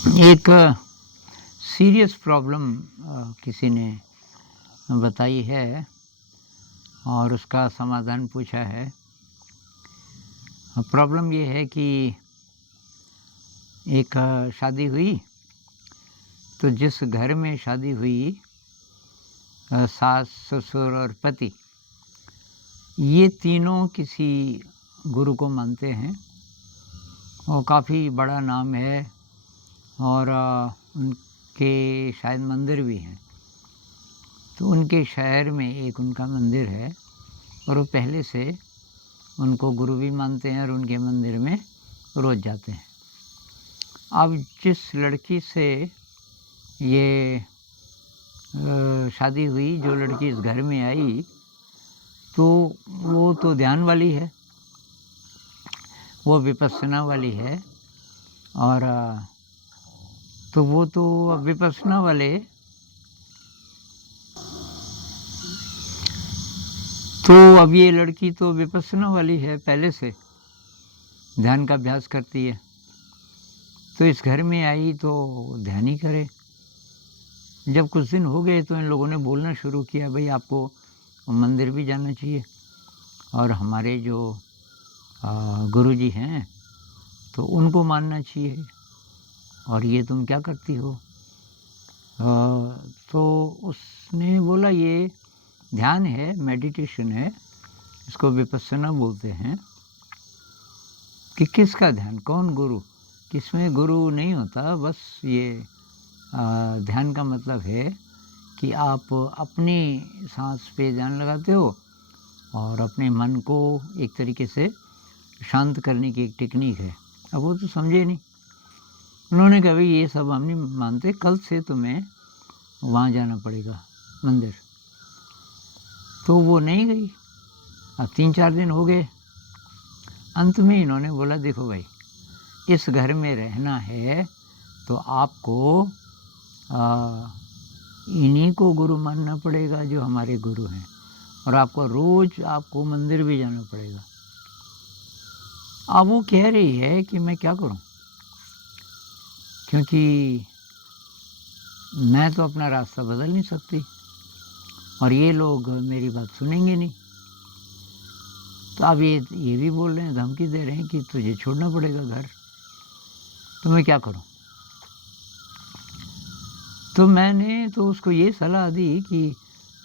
एक serious problem किसी ने बताई है और उसका समाधान पूछा है। प्रॉब्लम ये है कि एक शादी हुई, तो जिस घर में शादी हुई सास, ससुर और पति, ये तीनों किसी गुरु को मानते हैं और काफ़ी बड़ा नाम है और उनके शायद मंदिर भी हैं। तो उनके शहर में एक उनका मंदिर है और वो पहले से उनको गुरु भी मानते हैं और उनके मंदिर में रोज़ जाते हैं। अब जिस लड़की से ये शादी हुई, जो लड़की इस घर में आई, तो वो तो ध्यान वाली है, वो विपस्सना वाली है। और तो वो तो विपस्सना वाले तो अब ये लड़की तो विपस्सना वाली है, पहले से ध्यान का अभ्यास करती है, तो इस घर में आई तो ध्यान ही करे। जब कुछ दिन हो गए तो इन लोगों ने बोलना शुरू किया, भाई आपको मंदिर भी जाना चाहिए और हमारे जो गुरुजी हैं तो उनको मानना चाहिए, और ये तुम क्या करती हो। तो उसने बोला ये ध्यान है, मेडिटेशन है, इसको विपस्सना बोलते हैं। कि किसका ध्यान, कौन गुरु, किसमें गुरु नहीं होता, बस ये ध्यान का मतलब है कि आप अपनी सांस पे ध्यान लगाते हो और अपने मन को एक तरीके से शांत करने की एक टेक्निक है। अब वो तो समझे नहीं, उन्होंने कहा भाई ये सब हम नहीं मानते, कल से तुम्हें वहाँ जाना पड़ेगा मंदिर। तो वो नहीं गई। अब 3-4 दिन हो गए, अंत में इन्होंने बोला देखो भाई, इस घर में रहना है तो आपको इन्हीं को गुरु मानना पड़ेगा जो हमारे गुरु हैं, और आपको रोज़ आपको मंदिर भी जाना पड़ेगा। अब वो कह रही है कि मैं क्या करूं, क्योंकि मैं तो अपना रास्ता बदल नहीं सकती और ये लोग मेरी बात सुनेंगे नहीं। तो अब ये भी बोल रहे हैं, धमकी दे रहे हैं कि तुझे छोड़ना पड़ेगा घर, तो मैं क्या करूं। तो मैंने तो उसको ये सलाह दी कि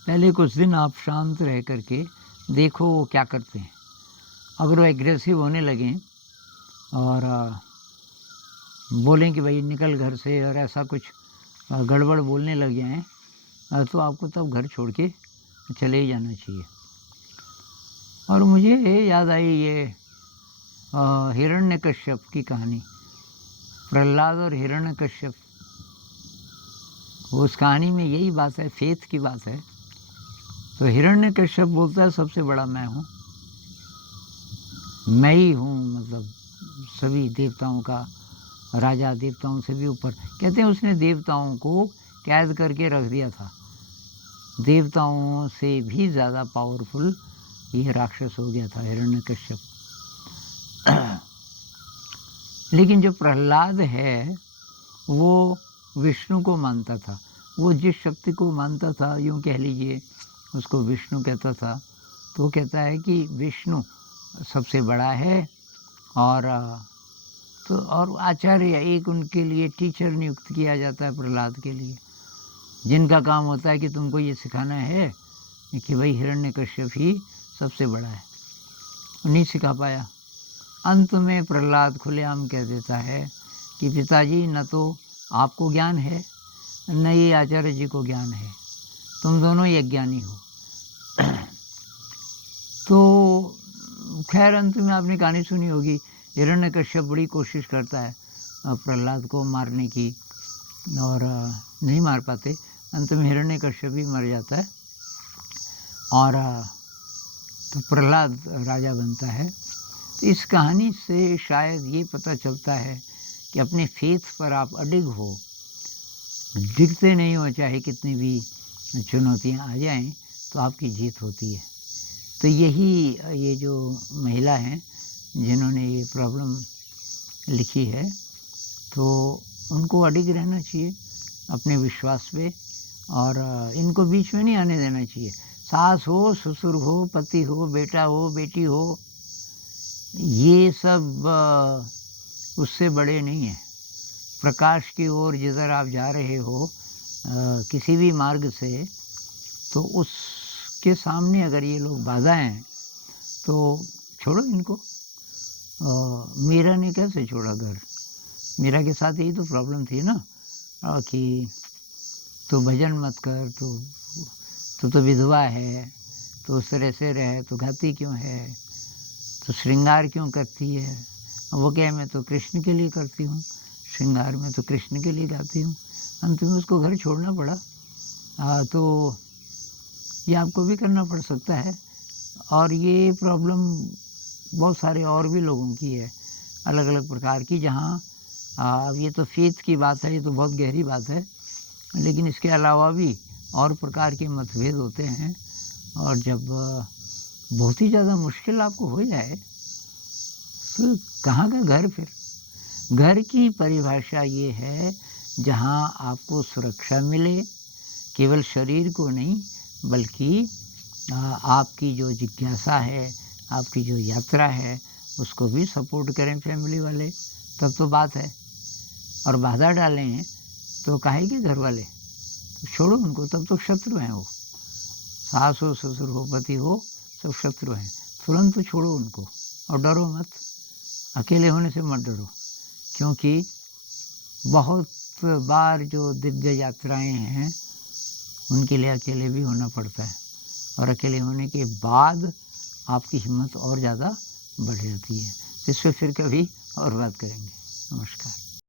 पहले कुछ दिन आप शांत रह करके देखो वो क्या करते हैं। अगर वो एग्रेसिव होने लगें और बोलें कि भाई निकल घर से, और ऐसा कुछ गड़बड़ बोलने लग जाएँ, तो आपको तब घर छोड़ के चले ही जाना चाहिए। और मुझे याद आई ये हिरण्यकश्यप की कहानी, प्रहलाद और हिरण्यकश्यप। उस कहानी में यही बात है, फेथ की बात है। तो हिरण्यकश्यप बोलता है सबसे बड़ा मैं हूँ, मैं ही हूँ, मतलब सभी देवताओं का राजा, देवताओं से भी ऊपर। कहते हैं उसने देवताओं को कैद करके रख दिया था, देवताओं से भी ज़्यादा पावरफुल ये राक्षस हो गया था हिरण्यकश्यप। लेकिन जो प्रहलाद है वो विष्णु को मानता था, वो जिस शक्ति को मानता था, यूँ कह लीजिए उसको विष्णु कहता था। तो वो कहता है कि विष्णु सबसे बड़ा है, और तो और आचार्य एक उनके लिए टीचर नियुक्त किया जाता है प्रहलाद के लिए, जिनका काम होता है कि तुमको ये सिखाना है कि भाई हिरण्यकश्यप ही सबसे बड़ा है। नहीं सिखा पाया। अंत में प्रहलाद खुलेआम कह देता है कि पिताजी न तो आपको ज्ञान है न ये आचार्य जी को ज्ञान है, तुम दोनों ही अज्ञानी हो। तो खैर अंत में आपने कहानी सुनी होगी, हिरण्यकश्यप बड़ी कोशिश करता है प्रहलाद को मारने की, और नहीं मार पाते। अंत में हिरण्यकश्यप भी मर जाता है और तो प्रहलाद राजा बनता है। तो इस कहानी से शायद ये पता चलता है कि अपने फेथ पर आप अडिग हो, डिगते नहीं हो, चाहे कितनी भी चुनौतियाँ आ जाएं तो आपकी जीत होती है। तो यही ये जो महिला हैं जिन्होंने ये प्रॉब्लम लिखी है, तो उनको अडिग रहना चाहिए अपने विश्वास पे, और इनको बीच में नहीं आने देना चाहिए। सास हो, ससुर हो, पति हो, बेटा हो, बेटी हो, ये सब उससे बड़े नहीं हैं। प्रकाश की ओर जिधर आप जा रहे हो किसी भी मार्ग से, तो उसके सामने अगर ये लोग बाधा हैं तो छोड़ो इनको। मीरा ने कैसे छोड़ा घर? मीरा के साथ यही तो प्रॉब्लम थी ना, कि तो भजन मत कर, तो विधवा है, तो उस तरह से रहे, तो गाती क्यों है, तो श्रृंगार क्यों करती है? वो क्या, मैं तो कृष्ण के लिए करती हूँ, श्रृंगार में तो कृष्ण के लिए गाती हूँ। अंत में उसको घर छोड़ना पड़ा। तो ये आपको भी करना पड़ सकता है। और ये प्रॉब्लम बहुत सारे और भी लोगों की है, अलग अलग प्रकार की, जहाँ अब ये तो फेथ की बात है, ये तो बहुत गहरी बात है, लेकिन इसके अलावा भी और प्रकार के मतभेद होते हैं। और जब बहुत ही ज़्यादा मुश्किल आपको हो जाए तो कहाँ का घर फिर? घर की परिभाषा ये है जहाँ आपको सुरक्षा मिले, केवल शरीर को नहीं बल्कि आपकी जो जिज्ञासा है, आपकी जो यात्रा है, उसको भी सपोर्ट करें फैमिली वाले, तब तो बात है। और बाधा डालें तो काहे के घर वाले, तो छोड़ो उनको, तब तो शत्रु हैं वो। सास हो, ससुर हो, पति हो, सब शत्रु हैं। तुरंत तो छोड़ो उनको और डरो मत, अकेले होने से मत डरो, क्योंकि बहुत बार जो दिव्य यात्राएं हैं उनके लिए अकेले भी होना पड़ता है, और अकेले होने के बाद आपकी हिम्मत और ज़्यादा बढ़ जाती है। इस पर फिर कभी और बात करेंगे। नमस्कार।